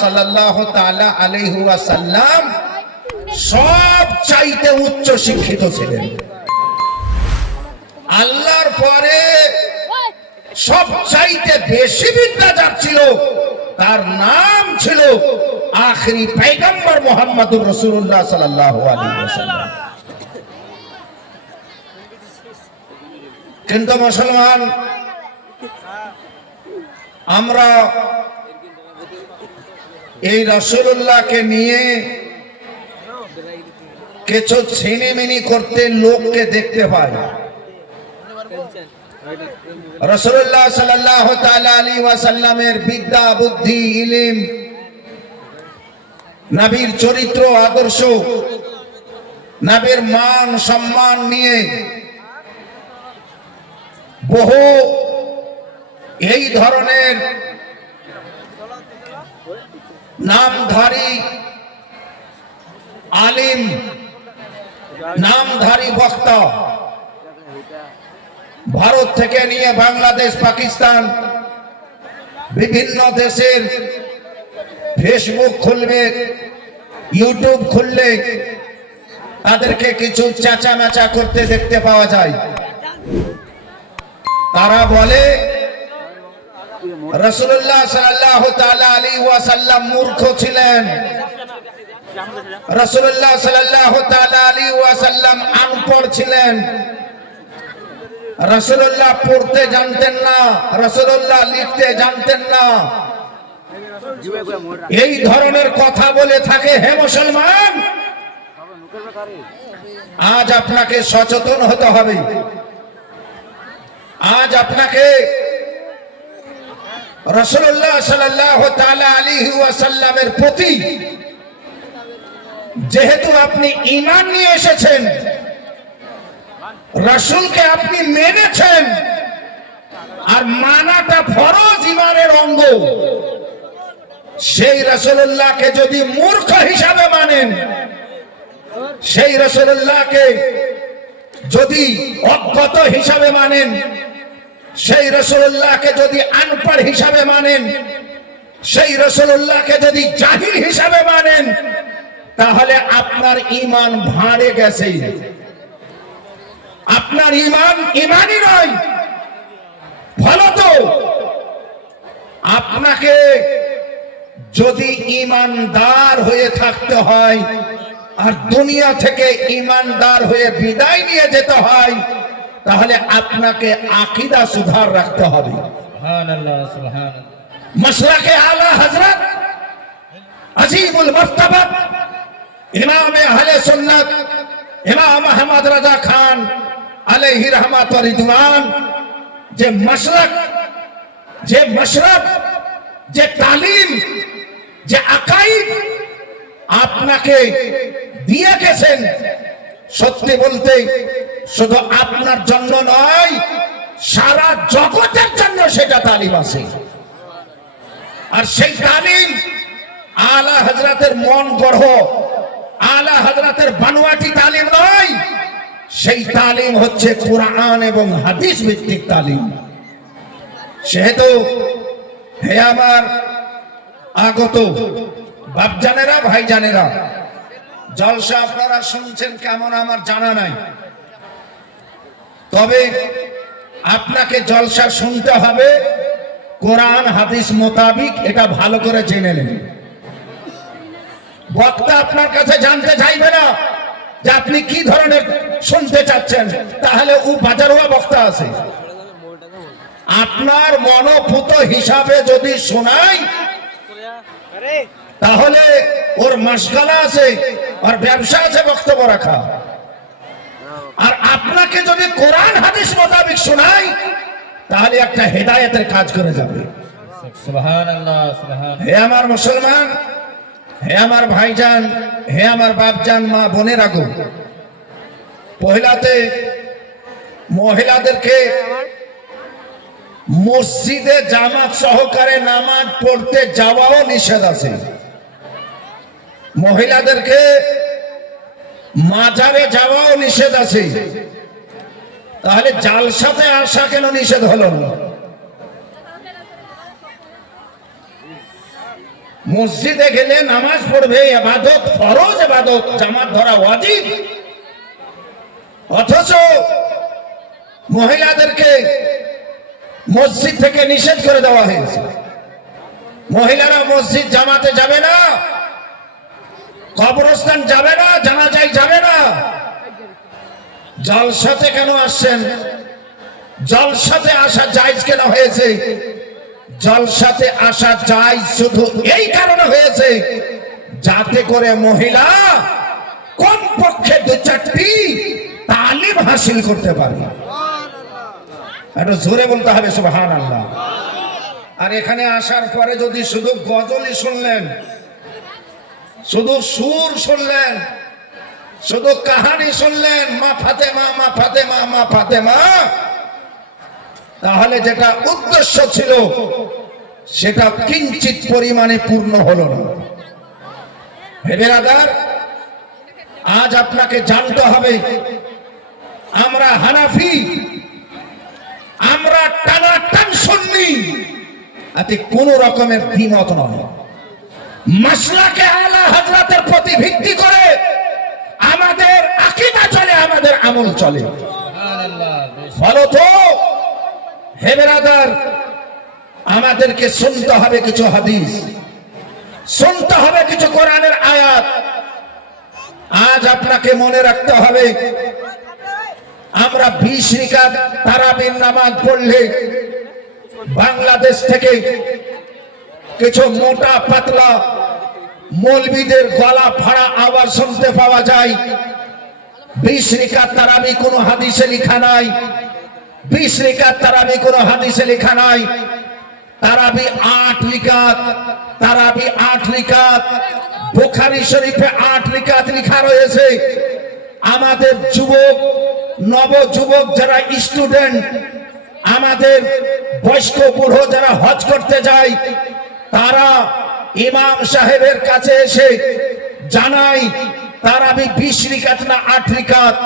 সাল্লাল্লাহু তাআলা আলাইহি ওয়াসাল্লাম সব চাইতে উচ্চ শিক্ষিত ছিলেন। আল্লাহর পরে সব চাইতে বেশি বিদ্যা যার ছিল তার নাম ছিল আখেরি পয়গম্বর মুহাম্মদুর রাসূলুল্লাহ সাল্লাল্লাহু আলাইহি ওয়াসাল্লাম। কিন্তু মুসলমান আমরা এই রাসূলুল্লাহকে নিয়ে কিছু ছিনিমিনি করতে লোককে দেখতে পাই। রাসূলুল্লাহ সাল্লাল্লাহু তাআলা আলাইহি ওয়াসাল্লামের বিদ্যা বুদ্ধি ইলম নবীর চরিত্র আদর্শ নবীর মান সম্মান নিয়ে বহু এই ধরনের নামধারী আলিম নামধারী বক্তা ভারত থেকে নিয়ে বাংলাদেশ পাকিস্তান বিভিন্ন দেশের ফেসবুক খুলবে ইউটিউব খুললে তাদেরকে কিছু চেঁচামেচা করতে দেখতে পাওয়া যায়। তারা বলে রাসূলুল্লাহ সাল্লাল্লাহু তাআলা আলাইহি ওয়াসাল্লাম মূর্খ ছিলেন, রাসূলুল্লাহ সাল্লাল্লাহু তাআলা আলাইহি ওয়াসাল্লাম আনপড় ছিলেন, রাসূলুল্লাহ পড়তে জানতেন না, রাসূলুল্লাহ লিখতে জানতেন না। এই ধরনের কথা বলে থাকে। হে মুসলমান, আজ আপনাকে সচেতন হতে হবে। আজ আপনাকে রাসূলুল্লাহ সাল্লাল্লাহু তাআলা আলাইহি ওয়াসাল্লামের প্রতি যেহেতু আপনি ঈমান নিয়ে এসেছেন, রাসূলকে আপনি মেনেছেন, আর মানাটা ফরজ ঈমানের অঙ্গ, সেই রাসূলুল্লাহকে যদি মূর্খ হিসাবে মানেন, সেই রাসূলুল্লাহকে যদি অজ্ঞত হিসাবে মানেন, সেই রাসূলুল্লাহকে যদি আনপড় হিসাবে মানেন, সেই রাসূলুল্লাহকে যদি জাহিল হিসাবে মানেন, তাহলে আপনার ঈমান ভাঁড়ে গেছে। আপনার ঈমান ঈমানই নয়। ফলত আপনাকে যদি ঈমানদার হয়ে থাকতে হয় আর দুনিয়া থেকে ঈমানদার হয়ে বিদায় নিয়ে যেতে হয়, তাহলে আপনাকে আকীদা সুধার রাখতে হবে। সুবহানাল্লাহ সুবহানাল্লাহ। মাসলাকে আলা হযরত আজিমুল মারতাবা ইমাম আহলে সুন্নাত ইমাম আহমদ রাজা খান আলাইহি রহমাত ওয়া রিদওয়ান যে মাসলাক, যে মাশরাব, যে তালিম, যে আকাইদ আপনাকে দিয়ে গেছেন, সত্যি বলতে শুধু আপনার জন্য নয়, সারা জগতের জন্য সেটা তালিম আছে। আর সেই তালিম আলা হযরতের মন গড়হ, আলা হযরতের বানোয়াটি তালিম নয়। সেই তালিম হচ্ছে কুরআন এবং হাদিস ভিত্তিক তালিম। সেহেতু হে আমার আগত বাপজানেরা, ভাইজানেরা, জলসা আপনারা শুনছেন কেমন আমার জানা নাই, তবে আপনাকে জলসা শুনতে হবে কোরআন হাদিস মোতাবিক। এটা ভালো করে জেনে নেন। বক্তা আপনার কাছে জানতে চাইবে না যে আপনি কি ধরনের শুনতে চাচ্ছেন, তাহলে ও বাজারোয়া বক্তা আছে। আপনার মনোভূত হিসাবে যদি শোনায়, তাহলে ওর মাসগালা আছে, আর ব্যবসা আছে বক্তব্য রাখা। আর আপনাকে যদি কোরআন হাদিস মোতাবেক শোনায়, তাহলে একটা হেদায়েতের কাজ করে যাবে। সুবহানাল্লাহ সুবহানাল্লাহ। হে আমার মুসলমান, হে আমার ভাইজান, হে আমার বাপজান, মা বোনেরা গো, পহেলাতে মহিলাদেরকে মসজিদে জামাত সহকারে নামাজ পড়তে যাওয়াও নিষেধ আছে। মহিলাদেরকে মাজারে যাওয়াও নিষেধ আছে। তাহলে জালসাতে আসা কেন নিষেধ হলো না? মসজিদে গেলে নামাজ পড়বে, ইবাদত ফরজ, ইবাদত জামাত ধরা ওয়াজিব, অথচ মহিলাদেরকে মসজিদ থেকে নিষেধ করে দেওয়া হয়েছে। মহিলারা মসজিদ জামাতে যাবে না, কবরস্থান যাবে না, জানাজায় যাবে না। জলসাতে কেন আসছেন? জলসাতে আসা জায়েজ কেন হয়েছে? জলসাতে আসা জায়েজ শুধু এই কারণে হয়েছে যাতে করে মহিলা কমপক্ষে 2-4টি তালিম হাসিল করতে পারে। একটু জোরে বলতে হবে সুবহানাল্লাহ। আর এখানে আসার পরে যদি শুধু গজলই শুনলেন, শুধু সুর শুনলেন, শুধু কাহানি শুনলেন, মা ফাতেমা মা ফাতেমা মা ফাতেমা, তাহলে যেটা উদ্দেশ্য ছিল সেটা কিঞ্চিত পরিমাণে পূর্ণ হলো না। হে বিরাদার, আজ আপনাকে জানতে হবে আমরা হানাফি, আমরা টানাটান সুন্নি, এতে কোন রকমের দ্বিমত নয়। মাসলাকে আলা হযরতের প্রতি ভিত্তি করে আমাদের আকীদা চলে, আমাদের আমল চলে। ফলত হে বিরাদার, আমাদেরকে শুনতে হবে কিছু হাদিস, শুনতে হবে কিছু কোরআনের আয়াত। আজ আপনাকে মনে রাখতে হবে আমরা 20 রাকাত তারাবির নামাজ পড়লে বাংলাদেশ থেকে কিছু মোটা পাতলা মৌলবীদের গলা ফাড়া আওয়াজ শুনতে পাওয়া যায়। 20 রাকাত তারাবি কোনো হাদিসে লেখা নাই, 20 রাকাত তারাবি কোনো হাদিসে লেখা নাই। তারাবি 8 রাকাত, তারাবি 8 রাকাত, বুখারী শরীফে 8 রাকাত লেখা রয়েছে। আমাদের যুবক, নবযুবক যারা স্টুডেন্ট, আমাদের বয়স্ক বুড়ো যারা হজ করতে যায়, তারা ইমাম সাহেবের কাছে এসে জানায় তারাবি 20 রাকাত না 8 রাকাত।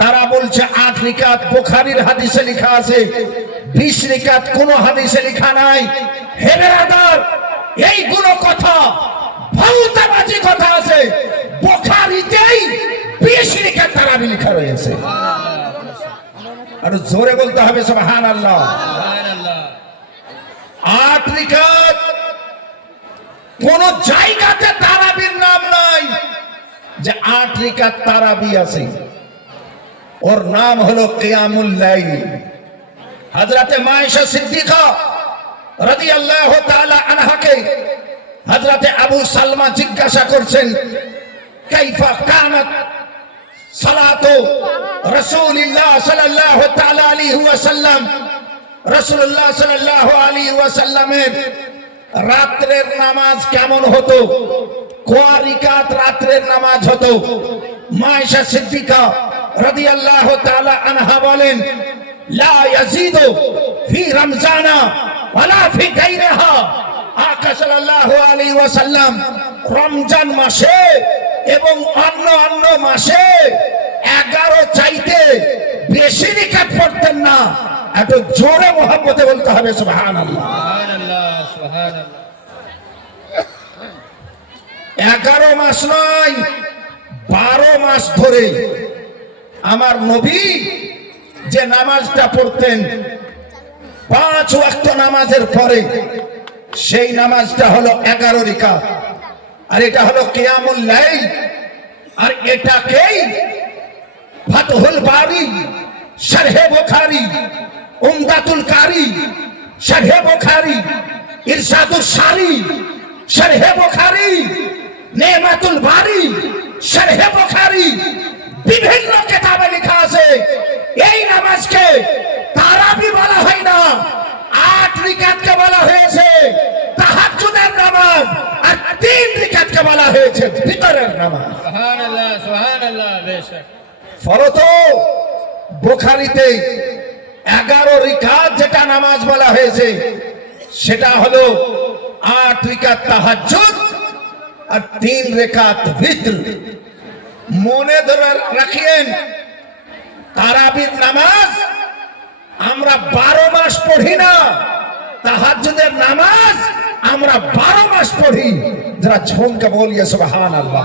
তারা বলছে 8 রাকাত, বুখারীর হাদিসে লেখা আছে। 20 রাকাত কোন হাদিসে লেখা নাই। হে বিরাদার, এইগুলো কথা ভৌতাবাজি কথা আছে। বুখারীতেই 20 রাকাত তারাবি লেখা রয়েছে। আর জোরে বলতে হবে সুবহানাল্লাহ। 8 রাকাত কোন জায়গাতে তারাবির নাম নাই যে 8 রাকাত তারাবি আছে। ওর নাম হলো কিয়ামুল লাইল। হযরতে মায়েশা সিদ্দিকা রাদিয়াল্লাহু তাআলা আনহাকে হযরতে আবু সালমা জিজ্ঞাসা করছেন, কাইফা কানাত সালাতু রাসূলিল্লাহ সাল্লাল্লাহু তাআলা আলাইহি ওয়াসাল্লাম। রাসূলুল্লাহ সাল্লাল্লাহু আলাইহি ওয়াসাল্লামের রাতের নামাজ কেমন হতো? কয় রাকাত রাতের নামাজ হতো? মায়েশা সিদ্দিকা রাদিয়াল্লাহু তাআলা আনহা বলেন, লা ইয়াজিদু ফি রমজানা ওয়ালা ফি গায়রিহা। আকা সাল্লাল্লাহু আলাইহি ওয়াসাল্লাম রমজান মাসে এবং অন্য মাসে 11 চাইতে বেশি রাকাত পড়তেন না। এত জোরে মুহাব্বতে বলতে হবে সুবহানাল্লাহ। সুবহানাল্লাহ, সুবহানাল্লাহ। 11 মাস নয়, 12 মাস ধরে আমার নবী যে নামাজটা পড়তেন 5 ওয়াক্ত নামাজের পরে, সেই নামাজটা হলো 11 রাকাত। আর এটা হলো কিয়ামুল লাইল। আর এটাকেই ফাতহুল বারি, শরহে বুখারী, উমদাতুল কারি, শরহে বুখারী, ইরশাদুস সারি, শরহে বুখারী, নেমাতুল বারি, শরহে বুখারী, বিভিন্ন কিতাবে লেখা আছে এই নামাজকে তারাবি বলা হয় না, 8 রাকাতকে বলা হয়েছে তাহাজ্জুদের নামাজ। আর 3 রাকাতকে বলা হয়েছে ভিতরের নামাজ। সুবহানাল্লাহ, সুবহানাল্লাহ। বেশক ফরত বুখারীতে 11 রাকাত যেটা নামাজ বলা হয়েছে সেটা হলো 8 রাকাত তাহাজ্জুদ আর 3 রাকাত ভিতর। মনে ধরে রাখিয়েন, তারাবির নামাজ আমরা 12 মাস পড়ি না, তাহাজ্জুদের নামাজ আমরা 12 মাস পড়ি, যারা ঝুমকে বলিয়ে সুবহানাল্লাহ।